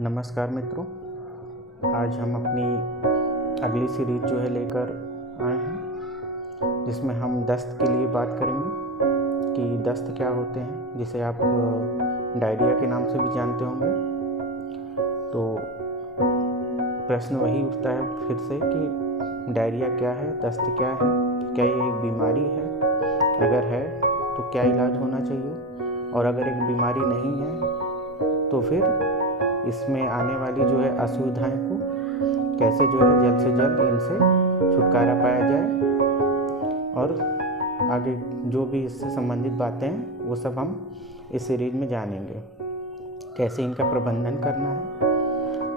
नमस्कार मित्रों, आज हम अपनी अगली सीरीज जो है लेकर आए हैं, जिसमें हम दस्त के लिए बात करेंगे कि दस्त क्या होते हैं, जिसे आप डायरिया के नाम से भी जानते होंगे। तो प्रश्न वही उठता है फिर से कि डायरिया क्या है, दस्त क्या है, क्या ये एक बीमारी है? अगर है तो क्या इलाज होना चाहिए, और अगर एक बीमारी नहीं है तो फिर इसमें आने वाली जो है असुविधाएं को कैसे जो है जल्द से जल्द इनसे छुटकारा पाया जाए, और आगे जो भी इससे संबंधित बातें हैं वो सब हम इस सीरीज में जानेंगे। कैसे इनका प्रबंधन करना है,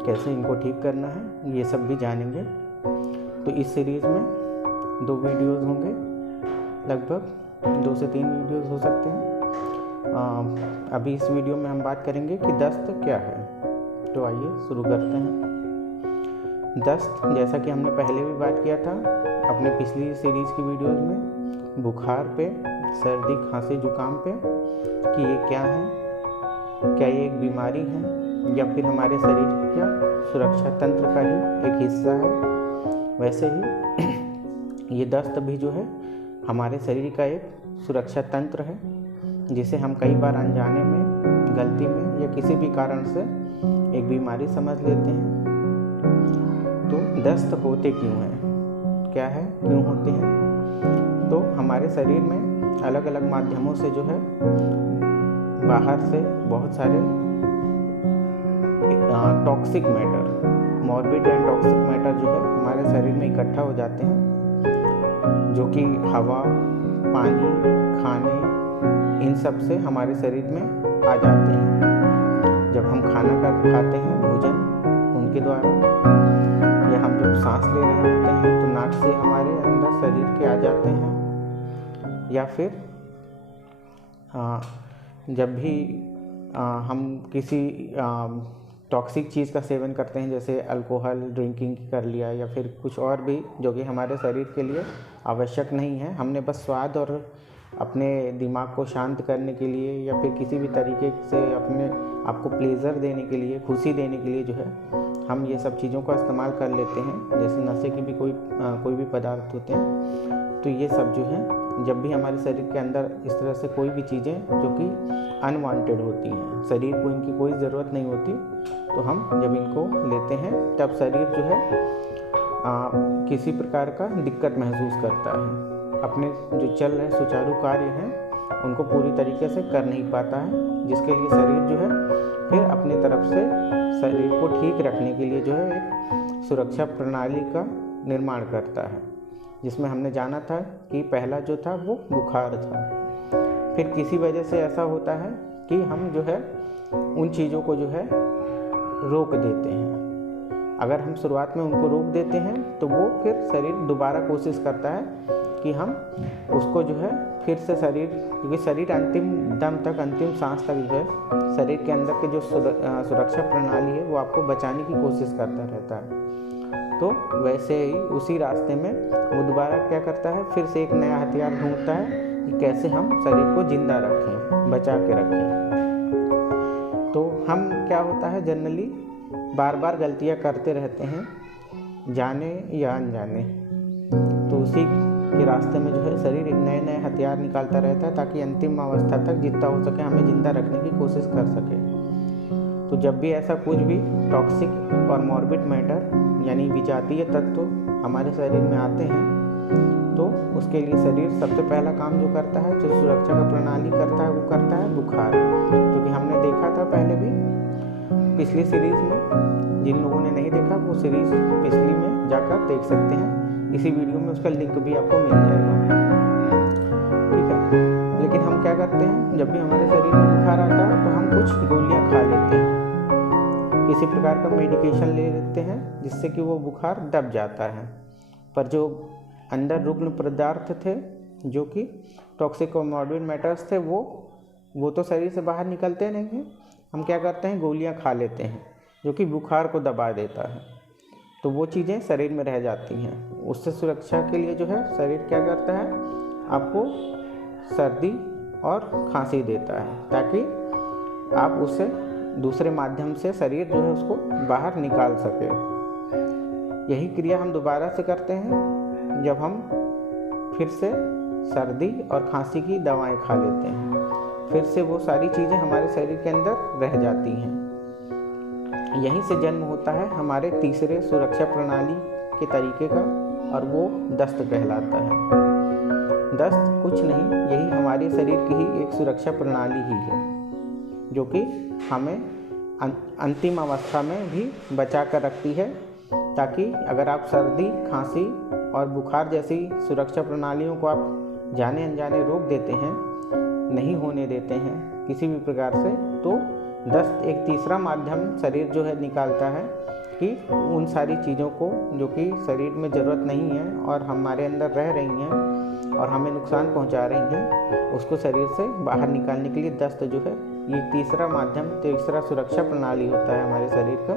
कैसे इनको ठीक करना है, ये सब भी जानेंगे। तो इस सीरीज में 2 वीडियोज़ होंगे, लगभग 2 से 3 वीडियोज़ हो सकते हैं। अभी इस वीडियो में हम बात करेंगे कि दस्त क्या है। तो आइए शुरू करते हैं। दस्त, जैसा कि हमने पहले भी बात किया था अपने पिछली सीरीज़ की वीडियोज़ में, बुखार पे, सर्दी खांसी जुकाम पे, कि ये क्या है, क्या ये एक बीमारी है या फिर हमारे शरीर का सुरक्षा तंत्र का ही एक हिस्सा है। वैसे ही ये दस्त भी जो है हमारे शरीर का एक सुरक्षा तंत्र है, जिसे हम कई बार अनजाने में, गलती में या किसी भी कारण से एक बीमारी समझ लेते हैं। तो दस्त होते क्यों हैं, क्या है, क्यों होते हैं? तो हमारे शरीर में अलग अलग माध्यमों से जो है बाहर से बहुत सारे toxic matter, morbid and toxic matter जो है हमारे शरीर में इकट्ठा हो जाते हैं, जो कि हवा, पानी, खाने, इन सब से हमारे शरीर में आ जाते हैं। जब हम खाना खाते हैं, भोजन उनके द्वारा, या हम जब सांस ले रहे होते हैं तो नाक से हमारे अंदर शरीर के आ जाते हैं, या फिर जब भी हम किसी टॉक्सिक चीज़ का सेवन करते हैं, जैसे अल्कोहल ड्रिंकिंग कर लिया या फिर कुछ और भी जो कि हमारे शरीर के लिए आवश्यक नहीं है, हमने बस स्वाद और अपने दिमाग को शांत करने के लिए या फिर किसी भी तरीके से अपने आपको प्लेज़र देने के लिए, खुशी देने के लिए जो है हम ये सब चीज़ों का इस्तेमाल कर लेते हैं। जैसे नशे के भी कोई भी पदार्थ होते हैं। तो ये सब जो है जब भी हमारे शरीर के अंदर इस तरह से कोई भी चीज़ें जो कि अनवांटेड होती हैं, शरीर को इनकी कोई ज़रूरत नहीं होती, तो हम जब इनको लेते हैं तब शरीर जो है किसी प्रकार का दिक्कत महसूस करता है, अपने जो चल रहे सुचारू कार्य हैं उनको पूरी तरीके से कर नहीं पाता है, जिसके लिए शरीर जो है फिर अपनी तरफ से शरीर को ठीक रखने के लिए जो है एक सुरक्षा प्रणाली का निर्माण करता है, जिसमें हमने जाना था कि पहला जो था वो बुखार था। फिर किसी वजह से ऐसा होता है कि हम जो है उन चीज़ों को जो है रोक देते हैं। अगर हम शुरुआत में उनको रोक देते हैं तो वो फिर शरीर दोबारा कोशिश करता है कि हम उसको जो है फिर से शरीर, क्योंकि शरीर अंतिम दम तक, अंतिम सांस तक जो है शरीर के अंदर के जो सुरक्षा प्रणाली है वो आपको बचाने की कोशिश करता रहता है। तो वैसे ही उसी रास्ते में वो दोबारा क्या करता है, फिर से एक नया हथियार ढूंढता है कि कैसे हम शरीर को जिंदा रखें, बचा के रखें। तो हम क्या होता है, जनरली बार बार गलतियां करते रहते हैं, जाने या अनजाने। तो उसी के रास्ते में जो है शरीर एक नए नए हथियार निकालता रहता है, ताकि अंतिम अवस्था तक जितना हो सके हमें जिंदा रखने की कोशिश कर सके। तो जब भी ऐसा कुछ भी टॉक्सिक और मॉर्बिड मैटर यानी विजातीय तत्व हमारे शरीर में आते हैं, तो उसके लिए शरीर सबसे पहला काम जो करता है, जो सुरक्षा का प्रणाली करता है, वो करता है बुखार, जो कि हमने देखा था पहले भी पिछली सीरीज़ में। जिन लोगों ने नहीं देखा वो सीरीज़ पिछली में जाकर देख सकते हैं, इसी वीडियो में उसका लिंक भी आपको मिल जाएगा, ठीक है। लेकिन हम क्या करते हैं, जब भी हमारे शरीर में बुखार आता है तो हम कुछ गोलियां खा लेते हैं, किसी प्रकार का मेडिकेशन ले लेते हैं, जिससे कि वो बुखार दब जाता है। पर जो अंदर रुग्ण पदार्थ थे, जो कि टॉक्सिक और मॉर्बिड मैटर्स थे, वो तो शरीर से बाहर निकलते नहीं हैं। हम क्या करते हैं, गोलियां खा लेते हैं, जो कि बुखार को दबा देता है। तो वो चीज़ें शरीर में रह जाती हैं। उससे सुरक्षा के लिए जो है शरीर क्या करता है, आपको सर्दी और खांसी देता है, ताकि आप उससे दूसरे माध्यम से शरीर जो है उसको बाहर निकाल सके। यही क्रिया हम दोबारा से करते हैं जब हम फिर से सर्दी और खांसी की दवाएं खा लेते हैं, फिर से वो सारी चीज़ें हमारे शरीर के अंदर रह जाती हैं। यहीं से जन्म होता है हमारे तीसरे सुरक्षा प्रणाली के तरीके का, और वो दस्त कहलाता है। दस्त कुछ नहीं, यही हमारे शरीर की ही एक सुरक्षा प्रणाली ही है, जो कि हमें अंतिम अवस्था में भी बचा कर रखती है, ताकि अगर आप सर्दी, खांसी और बुखार जैसी सुरक्षा प्रणालियों को आप जाने अनजाने रोक देते हैं, नहीं होने देते हैं किसी भी प्रकार से, तो दस्त एक तीसरा माध्यम शरीर जो है निकालता है कि उन सारी चीज़ों को जो कि शरीर में ज़रूरत नहीं है और हमारे अंदर रह रही हैं और हमें नुकसान पहुंचा रही हैं, उसको शरीर से बाहर निकालने के लिए दस्त जो है ये तीसरा माध्यम, तीसरा सुरक्षा प्रणाली होता है हमारे शरीर का,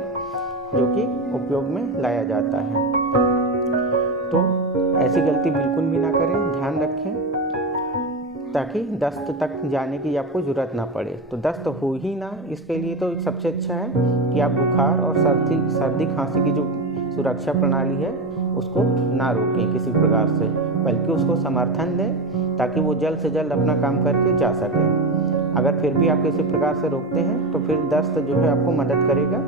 जो कि उपयोग में लाया जाता है। तो ऐसी गलती बिल्कुल भी ना करें, ध्यान रखें, ताकि दस्त तक जाने की आपको ज़रूरत ना पड़े। तो दस्त हो ही ना, इसके लिए तो सबसे अच्छा है कि आप बुखार और सर्दी खांसी की जो सुरक्षा प्रणाली है उसको ना रोकें किसी प्रकार से, बल्कि उसको समर्थन दें ताकि वो जल्द से जल्द अपना काम करके जा सके। अगर फिर भी आप किसी प्रकार से रोकते हैं तो फिर दस्त जो है आपको मदद करेगा,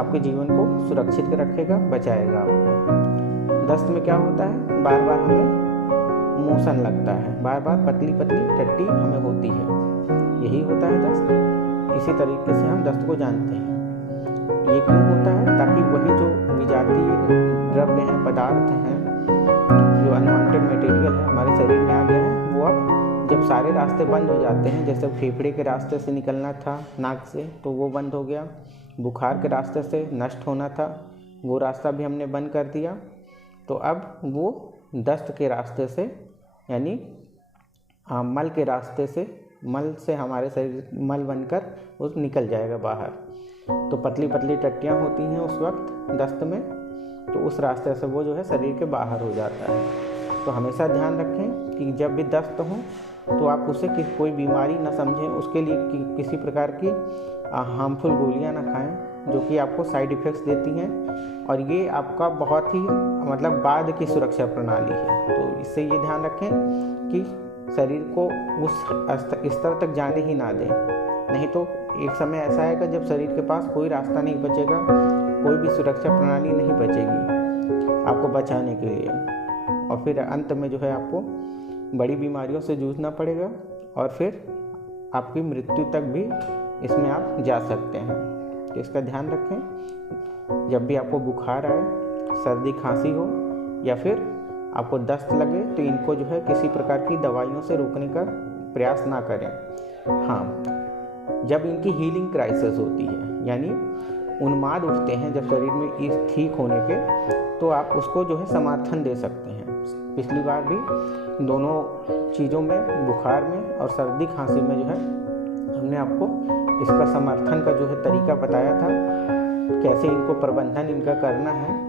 आपके जीवन को सुरक्षित रखेगा, बचाएगा आपको। दस्त में क्या होता है, बार बार हमें मोशन लगता है, बार बार पतली पतली टट्टी हमें होती है, यही होता है दस्त। इसी तरीके से हम दस्त को जानते हैं। ये क्यों होता है, ताकि वही जो विजातीय द्रव्य हैं, पदार्थ हैं, जो अनवांटेड मटेरियल है हमारे शरीर में आ गया है, वो अब जब सारे रास्ते बंद हो जाते हैं, जैसे फेफड़े के रास्ते से निकलना था नाक से, तो वो बंद हो गया। बुखार के रास्ते से नष्ट होना था, वो रास्ता भी हमने बंद कर दिया। तो अब वो दस्त के रास्ते से, यानी मल के रास्ते से, मल से हमारे शरीर मल बनकर वो निकल जाएगा बाहर। तो पतली पतली टट्टियाँ होती हैं उस वक्त दस्त में, तो उस रास्ते से वो जो है शरीर के बाहर हो जाता है। तो हमेशा ध्यान रखें कि जब भी दस्त हो तो आप उसे कोई बीमारी ना समझें, उसके लिए किसी प्रकार की हार्मफुल गोलियां ना खाएं जो कि आपको साइड इफ़ेक्ट्स देती हैं, और ये आपका बहुत ही मतलब बाद की सुरक्षा प्रणाली है। तो इससे ये ध्यान रखें कि शरीर को उस स्तर तक जाने ही ना दें, नहीं तो एक समय ऐसा आएगा जब शरीर के पास कोई रास्ता नहीं बचेगा, कोई भी सुरक्षा प्रणाली नहीं बचेगी आपको बचाने के लिए, और फिर अंत में जो है आपको बड़ी बीमारियों से जूझना पड़ेगा, और फिर आपकी मृत्यु तक भी इसमें आप जा सकते हैं। तो इसका ध्यान रखें, जब भी आपको बुखार आए, सर्दी खांसी हो या फिर आपको दस्त लगे, तो इनको जो है किसी प्रकार की दवाइयों से रोकने का प्रयास ना करें। हाँ, जब इनकी हीलिंग क्राइसिस होती है, यानी उन्माद उठते हैं जब शरीर में इस ठीक होने के, तो आप उसको जो है समर्थन दे सकते हैं। पिछली बार भी दोनों चीज़ों में, बुखार में और सर्दी खांसी में जो है हमने आपको इसका समर्थन का जो है तरीका बताया था, कैसे इनको प्रबंधन इनका करना है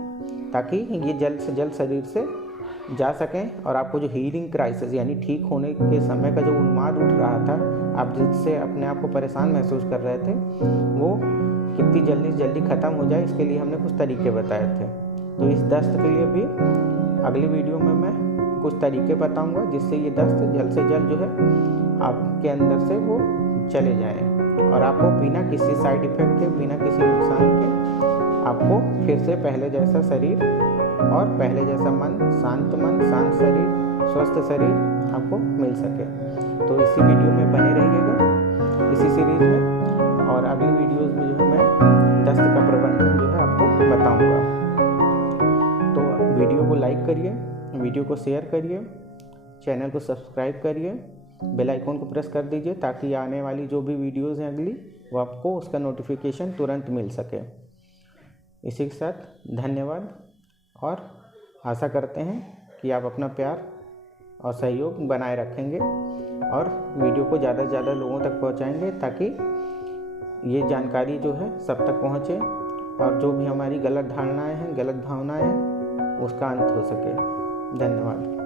ताकि ये जल्द से जल्द शरीर से जा सकें, और आपको जो हीलिंग क्राइसिस यानी ठीक होने के समय का जो उन्माद उठ रहा था, आप जिससे अपने आप को परेशान महसूस कर रहे थे, वो कितनी जल्दी से जल्दी ख़त्म हो जाए, इसके लिए हमने कुछ तरीके बताए थे। तो इस दस्त के लिए भी अगली वीडियो में मैं कुछ तरीके बताऊंगा, जिससे ये दस्त जल्द से जल्द जो है आपके अंदर से वो चले जाएं, और आपको बिना किसी साइड इफ़ेक्ट के, बिना किसी नुकसान के, आपको फिर से पहले जैसा शरीर और पहले जैसा मन, शांत शरीर, स्वस्थ शरीर आपको मिल सके। तो इसी वीडियो में बने रहिएगा, इसी सीरीज़ में, और अगली वीडियोज़ में जो है मैं दस्त का प्रबंधन जो है आपको बताऊँगा। तो वीडियो को लाइक करिए, वीडियो को शेयर करिए, चैनल को सब्सक्राइब करिए, बेल आइकॉन को प्रेस कर दीजिए, ताकि आने वाली जो भी वीडियोज़ हैं अगली, वो आपको उसका नोटिफिकेशन तुरंत मिल सके। इसी के साथ धन्यवाद, और आशा करते हैं कि आप अपना प्यार और सहयोग बनाए रखेंगे और वीडियो को ज़्यादा से ज़्यादा लोगों तक पहुंचाएंगे, ताकि ये जानकारी जो है सब तक पहुंचे, और जो भी हमारी गलत धारणाएं हैं, गलत भावनाएं हैं, उसका अंत हो सके। धन्यवाद।